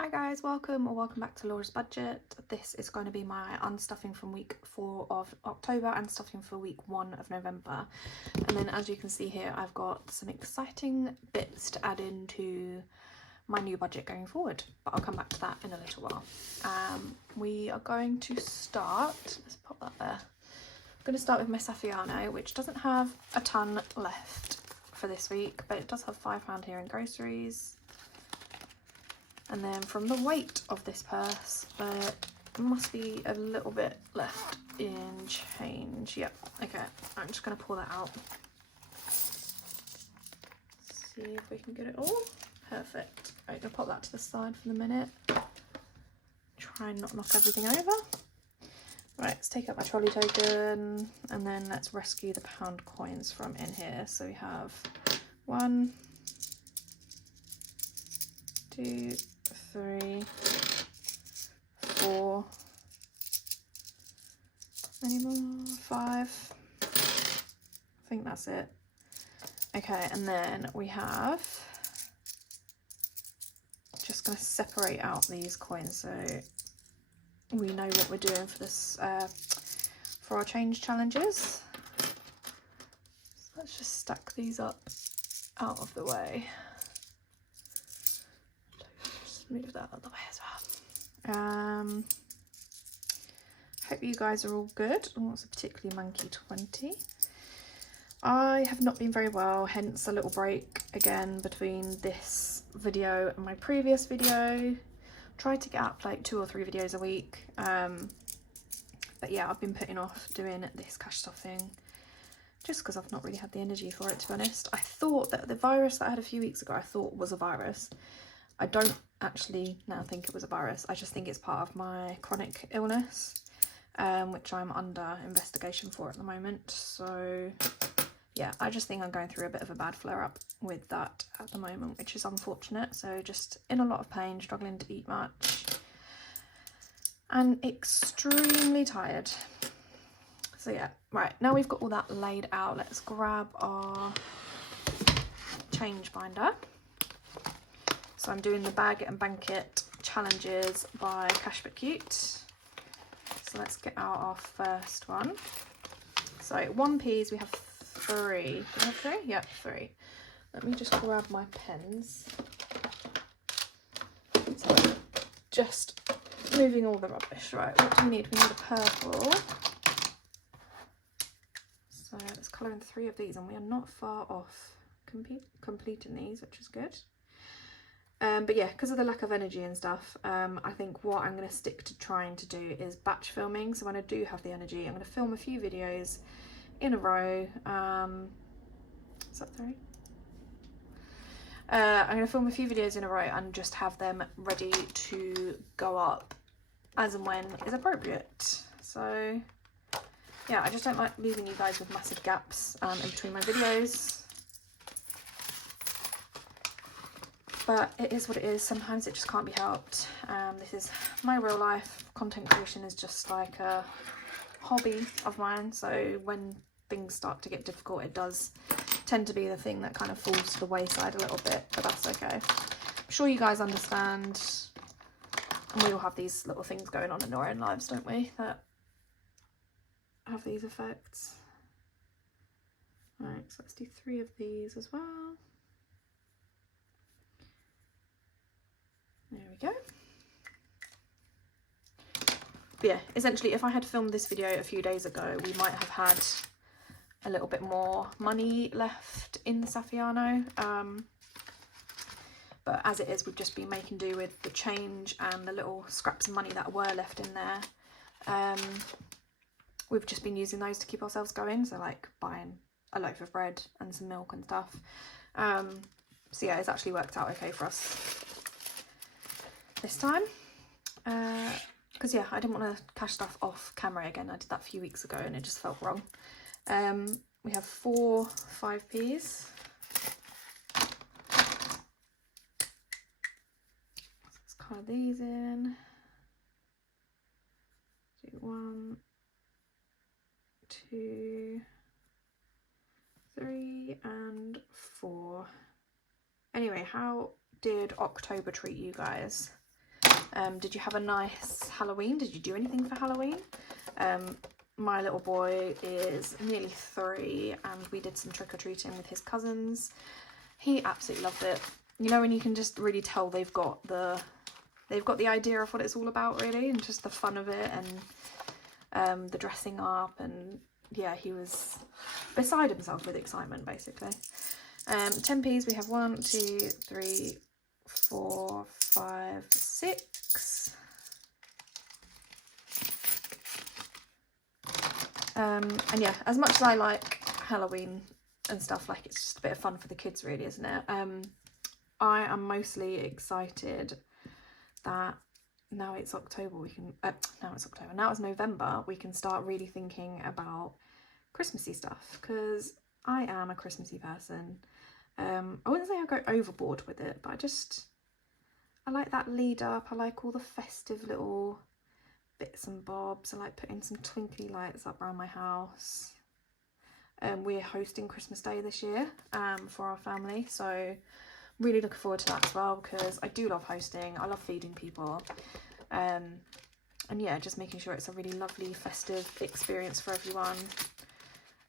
Hi guys, welcome back to Laura's Budget. This is going to be my unstuffing from week 4 of October and stuffing for week 1 of November. And then as you can see here, I've got some exciting bits to add into my new budget going forward, but I'll come back to that in a little while. We are going to start, let's pop that there. I'm going to start with my Saffiano, which doesn't have a ton left for this week, but it does have £5 here in groceries. And then from the weight of this purse, there must be a little bit left in change. Yep, okay, I'm just going to pull that out. See if we can get it all. Perfect. Right, I'll pop that to the side for the minute. Try and not knock everything over. Right, let's take out my trolley token and then let's rescue the pound coins from in here. So we have 1, 2, 3, 4, any more? 5. I think that's it. Okay, and then we have, just going to separate out these coins so we know what we're doing for this, for our change challenges. So let's just stack these up out of the way. Move that out of the way as well. Hope you guys are all good. Oh, it's a particularly manky 20. I have not been very well, hence a little break again between this video and my previous video. Tried to get up like 2 or 3 videos a week, but yeah, I've been putting off doing this cash stuffing just because I've not really had the energy for it, to be honest. I thought that the virus that I had a few weeks ago, I thought was a virus. I don't actually now think it was a virus. I just think it's part of my chronic illness, which I'm under investigation for at the moment. So yeah, I just think I'm going through a bit of a bad flare up with that at the moment, which is unfortunate. So just in a lot of pain, struggling to eat much and extremely tired. So yeah, right, now we've got all that laid out, let's grab our change binder. So I'm doing the Bag and Banquet challenges by Cash But Cute. So let's get out our first one. So 1p's, we have 3. Do we have 3? Yep, 3. Let me just grab my pens. So just moving all the rubbish. Right, what do we need? We need a purple. So let's colour in 3 of these, and we are not far off completing these, which is good. But yeah, because of the lack of energy and stuff, I think what I'm going to stick to trying to do is batch filming. So when I do have the energy, I'm going to film a few videos in a row. Is that 3? I'm going to film a few videos in a row and just have them ready to go up as and when is appropriate. So yeah, I just don't like leaving you guys with massive gaps in between my videos. But it is what it is. Sometimes it just can't be helped. This is my real life. Content creation is just like a hobby of mine. So when things start to get difficult, it does tend to be the thing that kind of falls to the wayside a little bit, but that's okay. I'm sure you guys understand. And we all have these little things going on in our own lives, don't we, that have these effects. Right, so let's do 3 of these as well. There we go. But yeah, essentially if I had filmed this video a few days ago, we might have had a little bit more money left in the Saffiano. But as it is, we've just been making do with the change and the little scraps of money that were left in there. We've just been using those to keep ourselves going. So like buying a loaf of bread and some milk and stuff. So yeah, it's actually worked out okay for us this time, because yeah, I didn't want to cash stuff off camera again. I did that a few weeks ago and it just felt wrong. We have 4 5p's. Let's colour these in. Do 1, 2, 3 and 4. Anyway, how did October treat you guys? Did you have a nice Halloween? Did you do anything for Halloween? My little boy is nearly 3 and we did some trick-or-treating with his cousins. He absolutely loved it. You know, when you can just really tell they've got the idea of what it's all about, really, and just the fun of it, and the dressing up, and yeah, he was beside himself with excitement, basically. 10p's, we have 1, 2, 3, 4, 5, 6. And yeah, as much as I like Halloween and stuff, like, it's just a bit of fun for the kids, really, isn't it? I am mostly excited that now it's October, we can, now it's November, we can start really thinking about Christmassy stuff, because I am a Christmassy person. I wouldn't say I go overboard with it, but I like that lead up. I like all the festive little bits and bobs. I like putting some twinkly lights up around my house. We're hosting Christmas Day this year for our family, so really looking forward to that as well, because I do love hosting. I love feeding people, and yeah, just making sure it's a really lovely festive experience for everyone.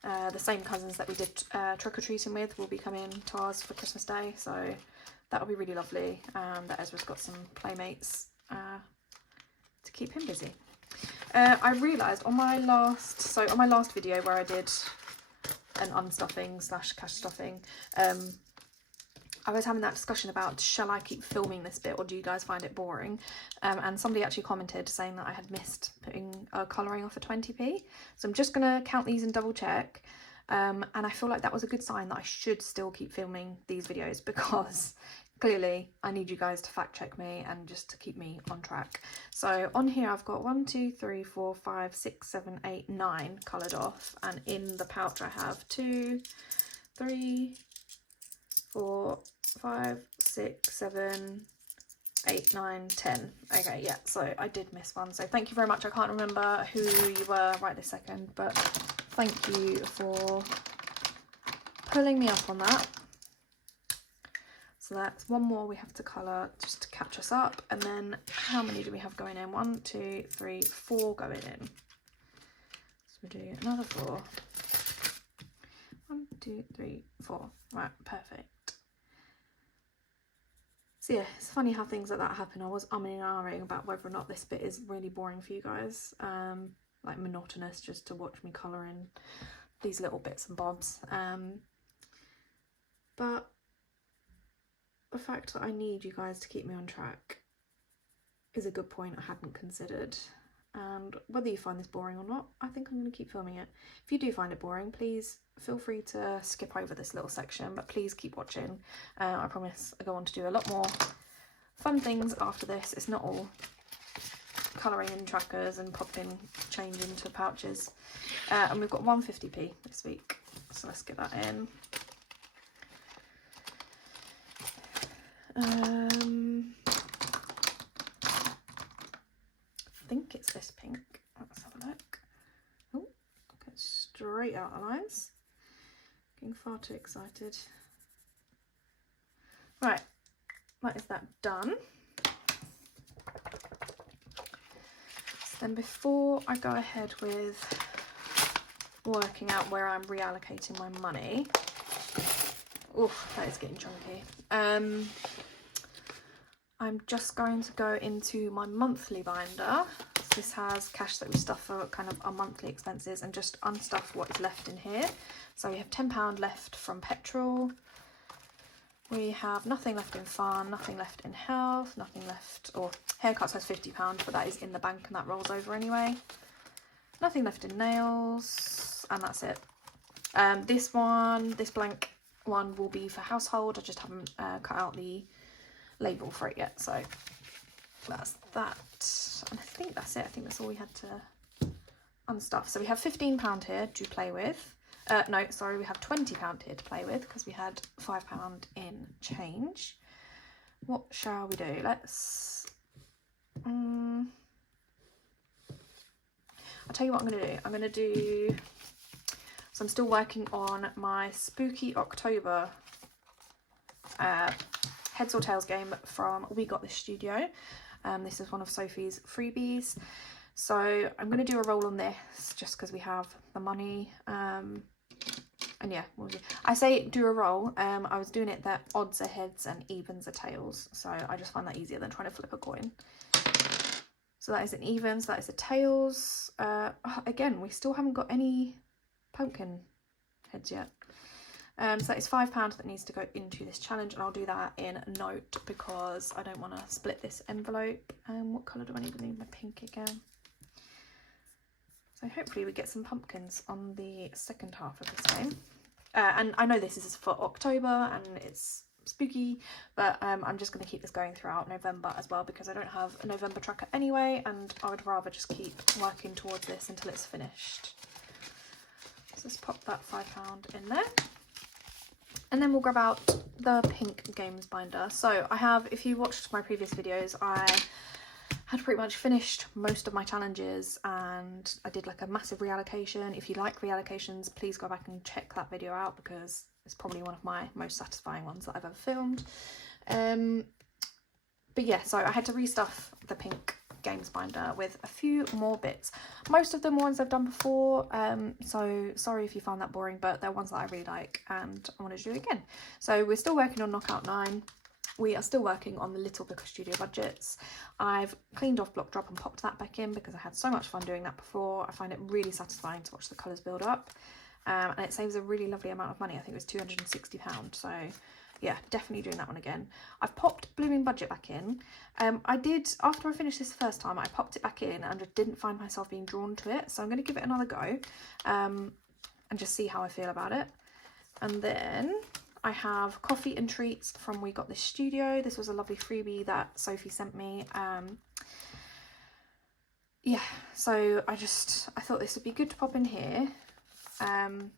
The same cousins that we did trick-or-treating with will be coming to ours for Christmas Day, so that'll be really lovely. And Ezra's got some playmates to keep him busy. I realised on my last video where I did an unstuffing / cash stuffing, I was having that discussion about, shall I keep filming this bit or do you guys find it boring? And somebody actually commented saying that I had missed putting colouring off a 20p. So I'm just going to count these and double check. And I feel like that was a good sign that I should still keep filming these videos, because clearly I need you guys to fact check me and just to keep me on track. So on here I've got 1, 2, 3, 4, 5, 6, 7, 8, 9 coloured off. And in the pouch I have 2, 3, 4, 5, 6, 7, 8, 9, 10. Okay, yeah, so I did miss one. So thank you very much. I can't remember who you were right this second, but thank you for pulling me up on that. So that's one more we have to colour just to catch us up. And then how many do we have going in? 1, 2, 3, 4 going in. So we do another 4. 1, 2, 3, 4. Right, perfect. So yeah, it's funny how things like that happen. I was umming and ahhing about whether or not this bit is really boring for you guys, like monotonous just to watch me colour in these little bits and bobs. But the fact that I need you guys to keep me on track is a good point I hadn't considered. And whether you find this boring or not, I think I'm going to keep filming it. If you do find it boring, please feel free to skip over this little section, but please keep watching. I promise I go on to do a lot more fun things after this. It's not all colouring in trackers and popping change into pouches. And we've got 150p this week, so let's get that in. I think it's this pink. Let's have a look. Oh, get straight out of lines. Getting far too excited. Right, that is that done. So then before I go ahead with working out where I'm reallocating my money, oof, that is getting chunky. I'm just going to go into my monthly binder. This has cash that we stuff for kind of our monthly expenses and just unstuff what is left in here. So we have £10 left from petrol. We have nothing left in fun, nothing left in health, nothing left, or haircuts has £50, but that is in the bank and that rolls over anyway. Nothing left in nails, and that's it. This blank one will be for household. I just haven't cut out the label for it yet, so that's that. And I think that's it. I think that's all we had to unstuff. So we have £15 here to play with. No, sorry, we have £20 here to play with because we had £5 in change. What shall we do? Let's I'll tell you what I'm going to do. So I'm still working on my spooky October heads or tails game from We Got This Studio. This is one of Sophie's freebies. So I'm going to do a roll on this just because we have the money. And yeah, I say do a roll. I was doing it that odds are heads and evens are tails. So I just find that easier than trying to flip a coin. So that is an evens, that is a tails. Again, we still haven't got any pumpkin heads yet. So that is £5 that needs to go into this challenge, and I'll do that in a note because I don't want to split this envelope. What colour do I need? I need my pink again. So hopefully we get some pumpkins on the second half of this game. And I know this is for October and it's spooky, but I'm just going to keep this going throughout November as well because I don't have a November tracker anyway, and I would rather just keep working towards this until it's finished. So let's pop that £5 in there. And then we'll grab out the pink games binder. So I have, if you watched my previous videos, I had pretty much finished most of my challenges and I did like a massive reallocation. If you like reallocations, please go back and check that video out because it's probably one of my most satisfying ones that I've ever filmed. But yeah, so I had to restuff the pink games binder with a few more bits. Most of them ones I've done before, so sorry if you found that boring, but they're ones that I really like and I want to do again. So we're still working on Knockout 9. We are still working on the Little Book of Studio budgets. I've cleaned off Block Drop and popped that back in because I had so much fun doing that before. I find it really satisfying to watch the colours build up, and it saves a really lovely amount of money. I think it was £260, so yeah, definitely doing that one again. I've popped Blooming Budget back in. I did, after I finished this the first time, I popped it back in and just didn't find myself being drawn to it. So I'm going to give it another go and just see how I feel about it. And then I have Coffee and Treats from We Got This Studio. This was a lovely freebie that Sophie sent me. Yeah, so I thought this would be good to pop in here. And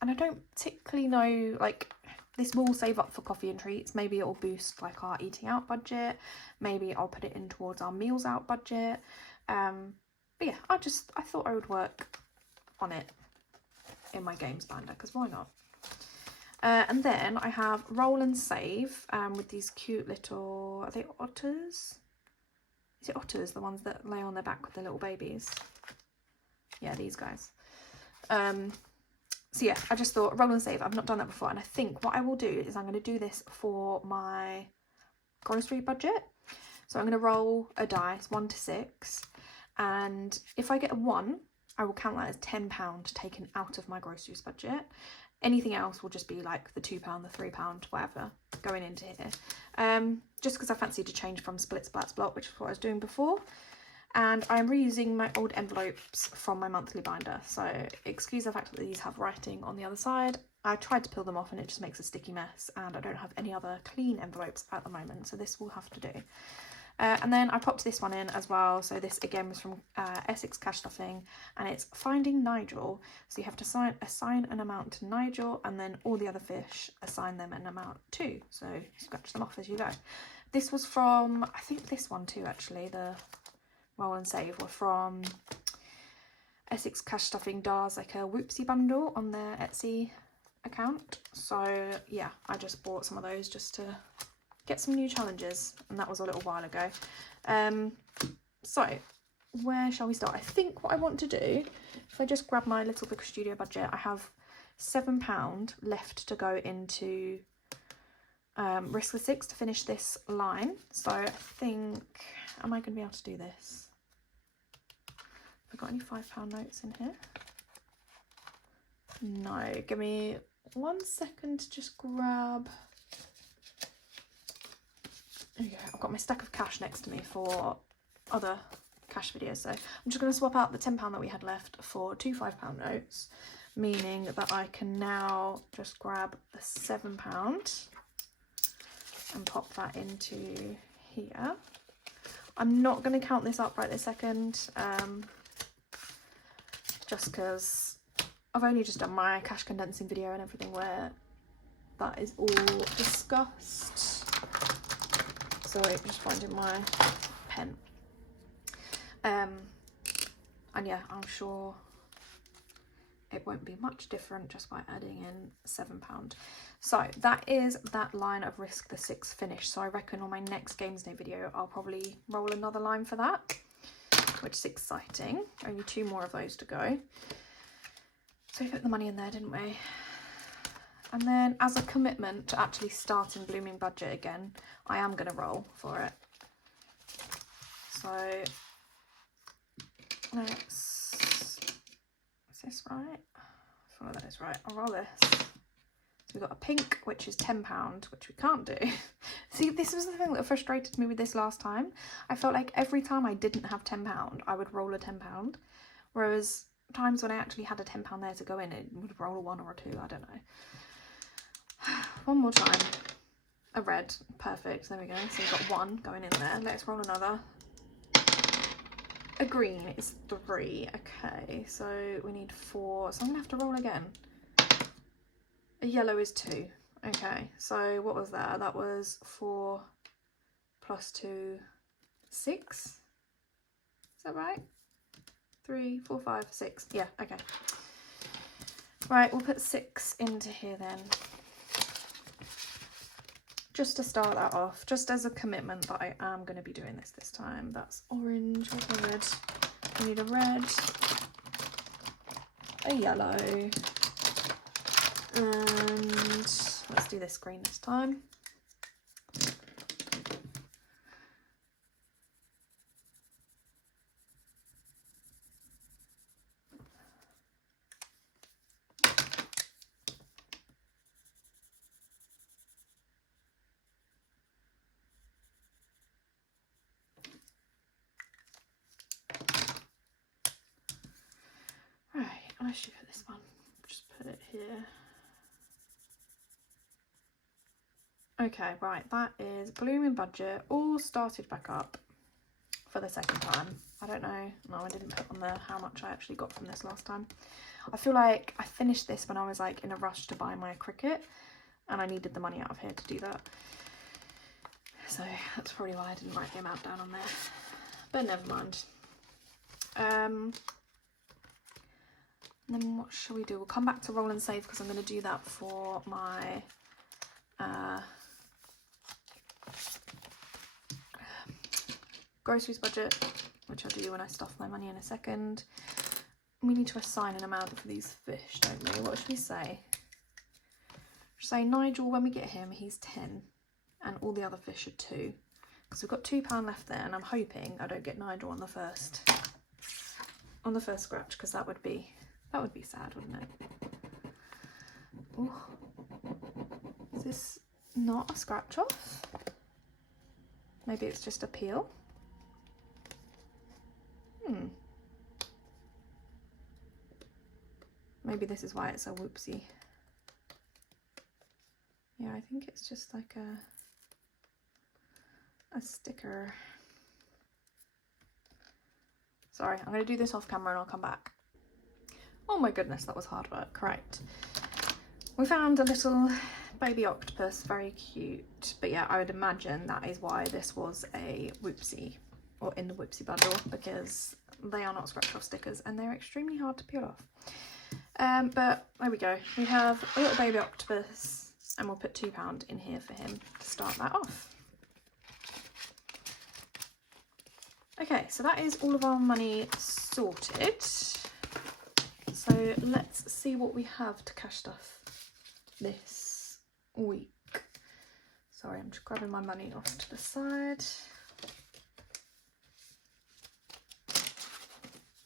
I don't particularly know, like, this will save up for Coffee and Treats. Maybe it will boost like our eating out budget. Maybe I'll put it in towards our meals out budget. But yeah, I thought I would work on it in my games binder because why not? And then I have Roll and Save with these cute little, are they otters? Is it otters, the ones that lay on their back with their little babies? Yeah, these guys. So yeah, I just thought Roll and Save. I've not done that before, and I think what I will do is I'm going to do this for my grocery budget. So I'm going to roll a dice, 1 to 6, and if I get a 1, I will count that as £10 taken out of my groceries budget. Anything else will just be like the £2, the £3, whatever, going into here. Just because I fancied to change from Split Splats Block, which is what I was doing before. And I'm reusing my old envelopes from my monthly binder. So excuse the fact that these have writing on the other side. I tried to peel them off and it just makes a sticky mess. And I don't have any other clean envelopes at the moment. So this will have to do. And then I popped this one in as well. So this again was from Essex Cash Stuffing, and it's Finding Nigel. So you have to assign an amount to Nigel, and then all the other fish assign them an amount too. So you scratch them off as you go. This was from, I think this one too actually, the Roll and Save were from Essex Cash Stuffing does like a Whoopsie bundle on their Etsy account. So yeah, I just bought some of those just to get some new challenges, and that was a little while ago. So where shall we start? I think what I want to do, if I just grab my Little Book of Studio budget, I have £7 left to go into Risk the 6 to finish this line. So I think, am I going to be able to do this? Have I got any £5 notes in here? No, give me 1 second to just grab. There we go. I've got my stack of cash next to me for other cash videos. So I'm just going to swap out the £10 that we had left for 2 £5 notes, meaning that I can now just grab the £7 and pop that into here. I'm not going to count this up right this second, just because I've only just done my cash condensing video and everything where that is all discussed. Sorry, just finding my pen. And yeah, I'm sure it won't be much different just by adding in £7. So that is that line of Risk the Six finished. So I reckon on my next Games Day video, I'll probably roll another line for that, which is exciting. Only 2 more of those to go. So we put the money in there, didn't we? And then as a commitment to actually starting Blooming Budget again, I am going to roll for it. So let's, is this right? I feel like that is right. I'll roll this. So we've got a pink, which is £10, which we can't do. See, this was the thing that frustrated me with this last time. I felt like every time I didn't have £10, I would roll a £10. Whereas times when I actually had a £10 there to go in, it would roll a 1 or a 2, I don't know. One more time. A red. Perfect. There we go. So we've got 1 going in there. Let's roll another. A green is 3. Okay, so we need 4. So I'm going to have to roll again. A yellow is 2. Okay, so what was that? That was 4 plus 2, 6. Is that right? 3, 4, 5, 6. Yeah, okay. Right, we'll put 6 into here then. Just to start that off, just as a commitment that I am going to be doing this time. That's orange. What's the red? We need a red, a yellow, and let's do this green this time. Right, I should put this one. Just put it here. Okay, right, that is Blooming Budget, all started back up for the second time. I don't know, no, I didn't put on there how much I actually got from this last time. I feel like I finished this when I was like in a rush to buy my cricket and I needed the money out of here to do that. So that's probably why I didn't write the amount down on there, but never mind. Then what shall we do? We'll come back to roll and save because I'm going to do that for my groceries budget, which I'll do when I stuff my money in a second. We need to assign an amount for these fish, don't we? What should we say? Should say Nigel, when we get him, he's 10 and all the other fish are 2. Because we've got £2 left there and I'm hoping I don't get Nigel on the first scratch because that would be sad, wouldn't it? Ooh. Is this not a scratch off? Maybe it's just a peel. Maybe this is why it's a whoopsie. Yeah, I think it's just like a sticker. Sorry, I'm going to do this off camera and I'll come back. Oh my goodness, that was hard work. Right. We found a little baby octopus, very cute. But yeah, I would imagine that is why this was a whoopsie, or in the whoopsie bundle, because they are not scratch off stickers and they're extremely hard to peel off. But there we go. We have a little baby octopus and we'll put £2 in here for him to start that off. Okay, so that is all of our money sorted. So let's see what we have to cash stuff this week. Sorry, I'm just grabbing my money off to the side.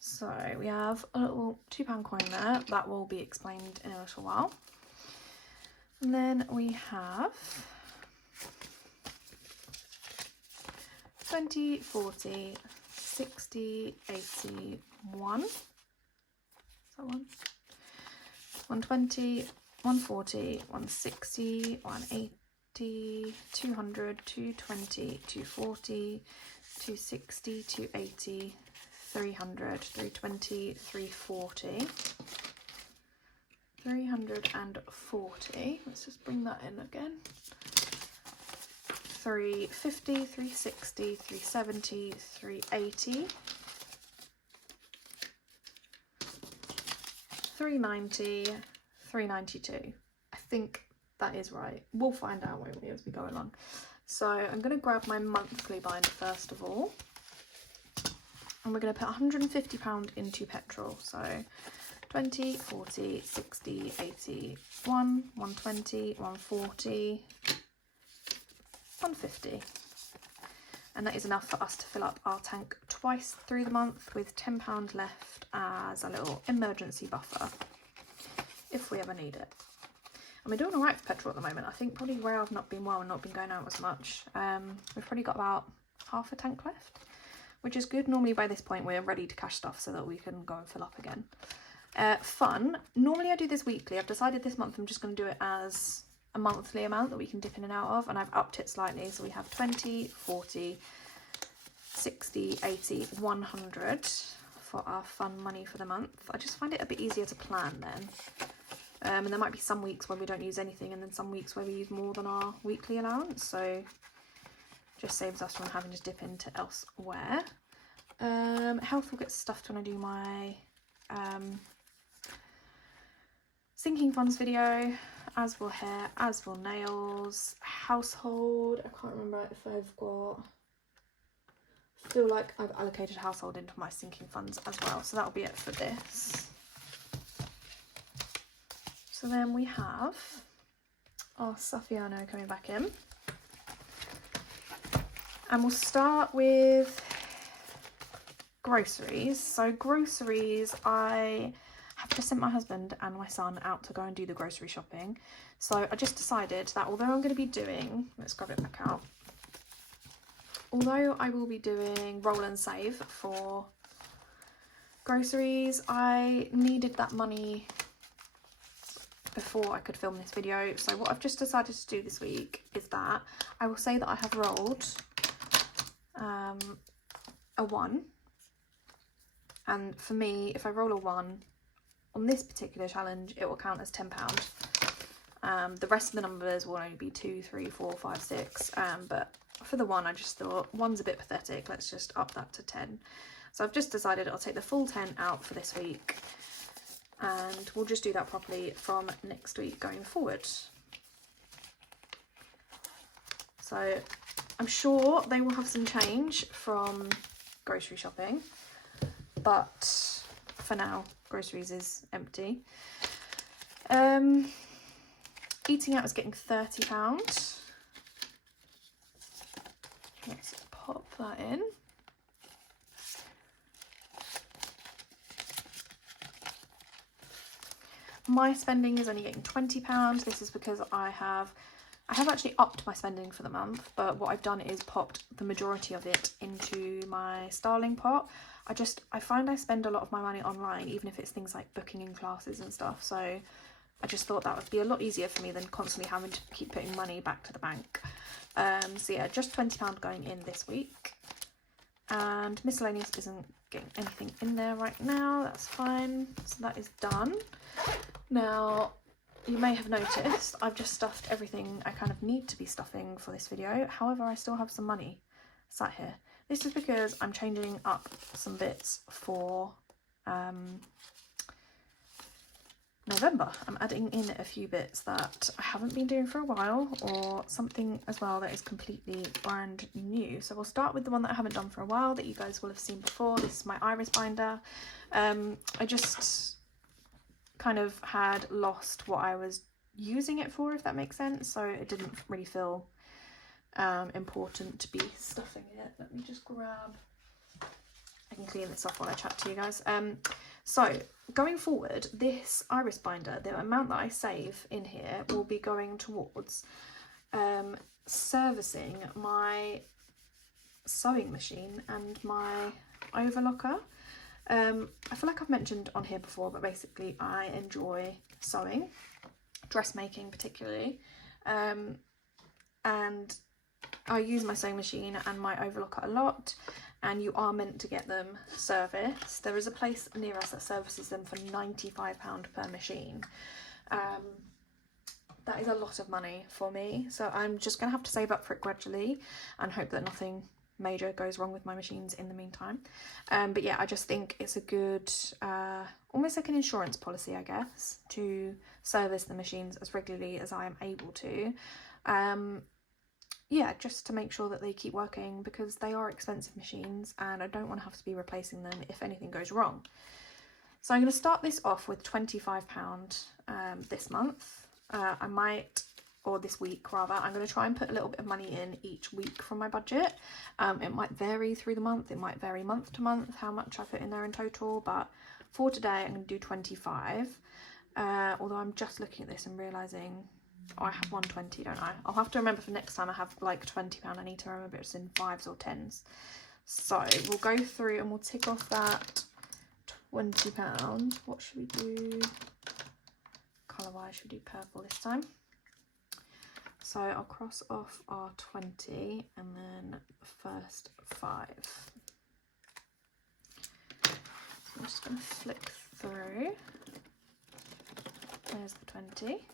So we have a little £2 coin there. That will be explained in a little while. And then we have 20, 40, 60, 80, 1. Is that one? 120, 140, 160, 180, 200, 220, 240, 260, 280, 300, 320, 340, 340. Let's just bring that in again. 350, 360, 370, 380, £3.90, £3.92. I think that is right. We'll find out, won't we, as we go along. So I'm going to grab my monthly binder first of all. And we're going to put £150 into petrol. So 20, 40, 60, 80, 120, 140, 150. And that is enough for us to fill up our tank twice through the month, with £10 left as a little emergency buffer if we ever need it. And we're doing alright for petrol at the moment. I think probably where I've not been well and not been going out as much, we've probably got about half a tank left, which is good. Normally by this point we're ready to cash stuff so that we can go and fill up again. Fun. Normally I do this weekly. I've decided this month I'm just going to do it as a monthly amount that we can dip in and out of, and I've upped it slightly. So we have 20, 40, 60, 80, 100 for our fun money for the month. I just find it a bit easier to plan then. And there might be some weeks where we don't use anything, and then some weeks where we use more than our weekly allowance. So just saves us from having to dip into elsewhere. Health will get stuffed when I do my sinking funds video, as will hair, as will nails. Household, I can't remember if I've got, I feel like I've allocated household into my sinking funds as well, so that'll be it for this. So then we have our Saffiano coming back in, and we'll start with groceries. So groceries, I have just sent my husband and my son out to go and do the grocery shopping. So I just decided that although I'm going to be doing, let's grab it back out, although I will be doing roll and save for groceries, I needed that money before I could film this video. So what I've just decided to do this week is that I will say that I have rolled a 1, and for me, if I roll a 1 on this particular challenge, it will count as £10. The rest of the numbers will only be 2, 3, 4, 5, 6, but for the 1 I just thought 1's a bit pathetic, let's just up that to 10. So I've just decided I'll take the full 10 out for this week, and we'll just do that properly from next week going forward. So I'm sure they will have some change from grocery shopping, but for now groceries is empty. Eating out is getting £30. Let's pop that in. My spending is only getting £20. This is because I have actually upped my spending for the month, but what I've done is popped the majority of it into my Starling pot. I find I spend a lot of my money online, even if it's things like booking in classes and stuff, so I just thought that would be a lot easier for me than constantly having to keep putting money back to the bank. So yeah, just £20 going in this week, and miscellaneous isn't getting anything in there right now, that's fine, so that is done. Now, you may have noticed I've just stuffed everything I kind of need to be stuffing for this video. However, I still have some money sat here. This is because I'm changing up some bits for November. I'm adding in a few bits that I haven't been doing for a while, or something as well that is completely brand new. So we'll start with the one that I haven't done for a while that you guys will have seen before. This is my iris binder. I just kind of had lost what I was using it for, if that makes sense, so it didn't really feel important to be stuffing it. Let me just grab, I can clean this off while I chat to you guys. So going forward, this iris binder, the amount that I save in here will be going towards servicing my sewing machine and my overlocker. I feel like I've mentioned on here before, but basically I enjoy sewing, dressmaking particularly, and I use my sewing machine and my overlocker a lot, and you are meant to get them serviced. There is a place near us that services them for £95 per machine. That is a lot of money for me, so I'm just going to have to save up for it gradually and hope that nothing major goes wrong with my machines in the meantime. But yeah, I just think it's a good, almost like an insurance policy, I guess, to service the machines as regularly as I am able to. Yeah, just to make sure that they keep working, because they are expensive machines and I don't want to have to be replacing them if anything goes wrong. So I'm going to start this off with £25 this month. I might, or this week rather, I'm going to try and put a little bit of money in each week from my budget. It might vary through the month, it might vary month to month how much I put in there in total, but for today I'm going to do 25. Although I'm just looking at this and realising, oh, I have 120, don't I? I'll have to remember for next time I have like £20. I need to remember it's in 5s or 10s. So we'll go through and we'll tick off that £20. What should we do? Colour wise, should we do purple this time? So I'll cross off our 20 and then the first 5. So I'm just going to flick through. There's the 20.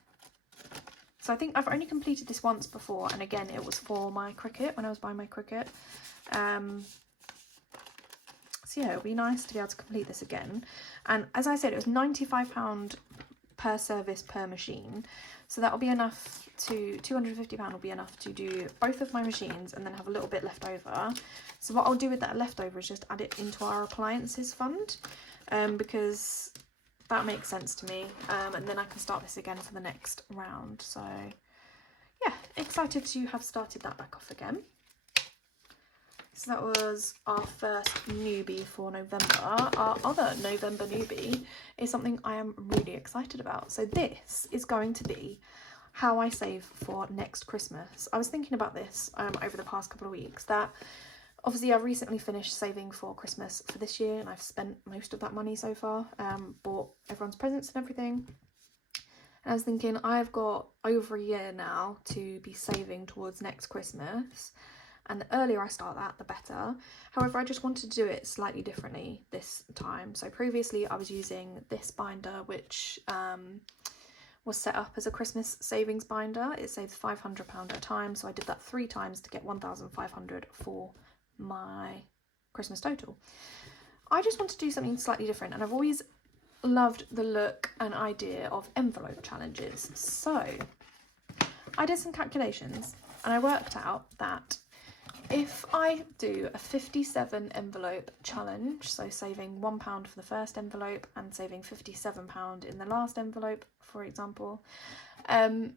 So I think I've only completed this once before, and again it was for my cricket, when I was buying my cricket. So yeah, it'll be nice to be able to complete this again. And as I said, it was £95 per service per machine. So that'll be enough to, £250 will be enough to do both of my machines and then have a little bit left over. So what I'll do with that leftover is just add it into our appliances fund, because that makes sense to me. And then I can start this again for the next round. So yeah, excited to have started that back off again. So that was our first newbie for November. Our other November newbie is something I am really excited about. So this is going to be how I save for next Christmas. I was thinking about this over the past couple of weeks, that obviously I've recently finished saving for Christmas for this year and I've spent most of that money so far, bought everyone's presents and everything. And I was thinking, I've got over a year now to be saving towards next Christmas. And the earlier I start that, the better. However, I just wanted to do it slightly differently this time. So previously I was using this binder, which was set up as a Christmas savings binder. It saves £500 at a time. So I did that 3 times to get 1,500 for my Christmas total. I just want to do something slightly different. And I've always loved the look and idea of envelope challenges. So I did some calculations and I worked out that if I do a 57 envelope challenge, so saving £1 for the first envelope and saving £57 in the last envelope, for example, that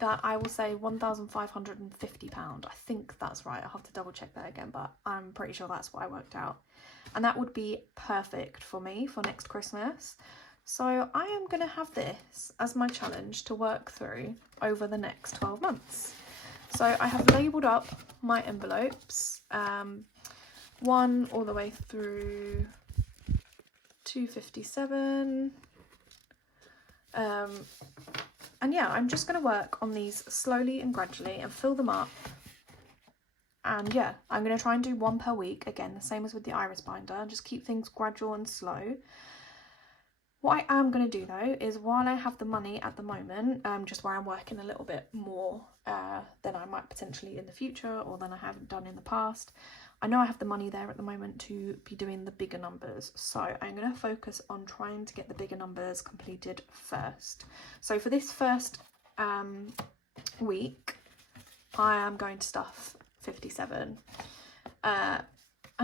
I will save £1,550. I think that's right. I'll have to double check that again, but I'm pretty sure that's what I worked out. And that would be perfect for me for next Christmas. So I am going to have this as my challenge to work through over the next 12 months. So I have labelled up my envelopes, 1 all the way through 257. And yeah, I'm just going to work on these slowly and gradually and fill them up. And yeah, I'm going to try and do 1 per week. Again, the same as with the iris binder, just keep things gradual and slow. What I am going to do though is, while I have the money at the moment, just where I'm working a little bit more than I might potentially in the future or than I haven't done in the past, I know I have the money there at the moment to be doing the bigger numbers. So I'm going to focus on trying to get the bigger numbers completed first. So for this first week, I am going to stuff 57. And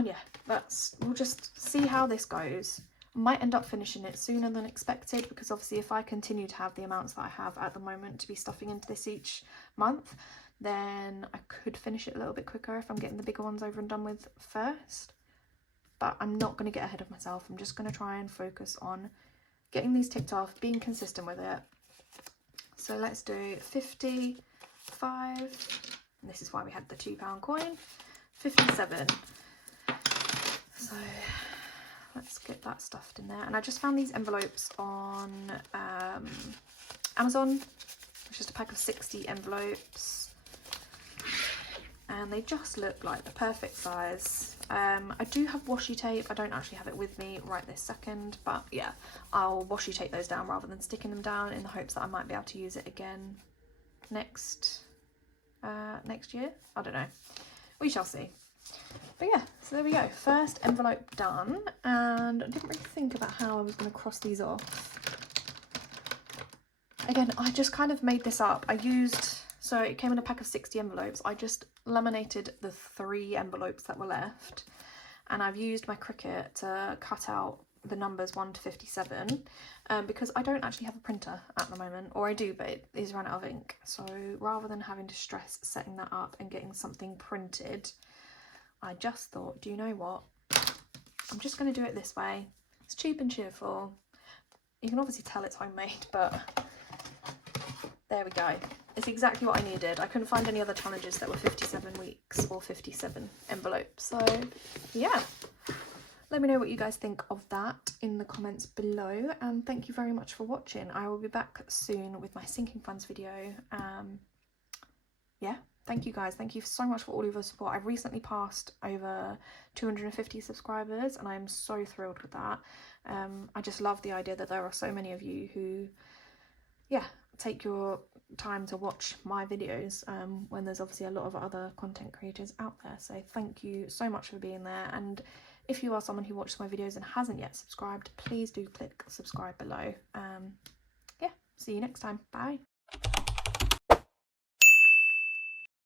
yeah, we'll just see how this goes. Might end up finishing it sooner than expected, because obviously if I continue to have the amounts that I have at the moment to be stuffing into this each month, then I could finish it a little bit quicker if I'm getting the bigger ones over and done with first. But I'm not going to get ahead of myself. I'm just going to try and focus on getting these ticked off, being consistent with it. So let's do 55, and this is why we had the £2 coin, 57. So let's get that stuffed in there. And I just found these envelopes on Amazon. It's just a pack of 60 envelopes. And they just look like the perfect size. I do have washi tape. I don't actually have it with me right this second. But yeah, I'll washi tape those down rather than sticking them down, in the hopes that I might be able to use it again next year. I don't know. We shall see. But yeah, so there we go. First envelope done, and I didn't really think about how I was going to cross these off. Again, I just kind of made this up. I used, so it came in a pack of 60 envelopes. I just laminated the 3 envelopes that were left, and I've used my Cricut to cut out the numbers 1 to 57 because I don't actually have a printer at the moment, or I do, but it is run out of ink. So rather than having to stress setting that up and getting something printed, I just thought, do you know what? I'm just going to do it this way. It's cheap and cheerful. You can obviously tell it's homemade, but there we go. It's exactly what I needed. I couldn't find any other challenges that were 57 weeks or 57 envelopes. So yeah, let me know what you guys think of that in the comments below. And thank you very much for watching. I will be back soon with my sinking funds video. Yeah, thank you guys. Thank you so much for all of your support. I've recently passed over 250 subscribers and I'm so thrilled with that. I just love the idea that there are so many of you who, yeah, take your time to watch my videos when there's obviously a lot of other content creators out there. So thank you so much for being there, and if you are someone who watches my videos and hasn't yet subscribed, please do click subscribe below. Yeah, see you next time. Bye.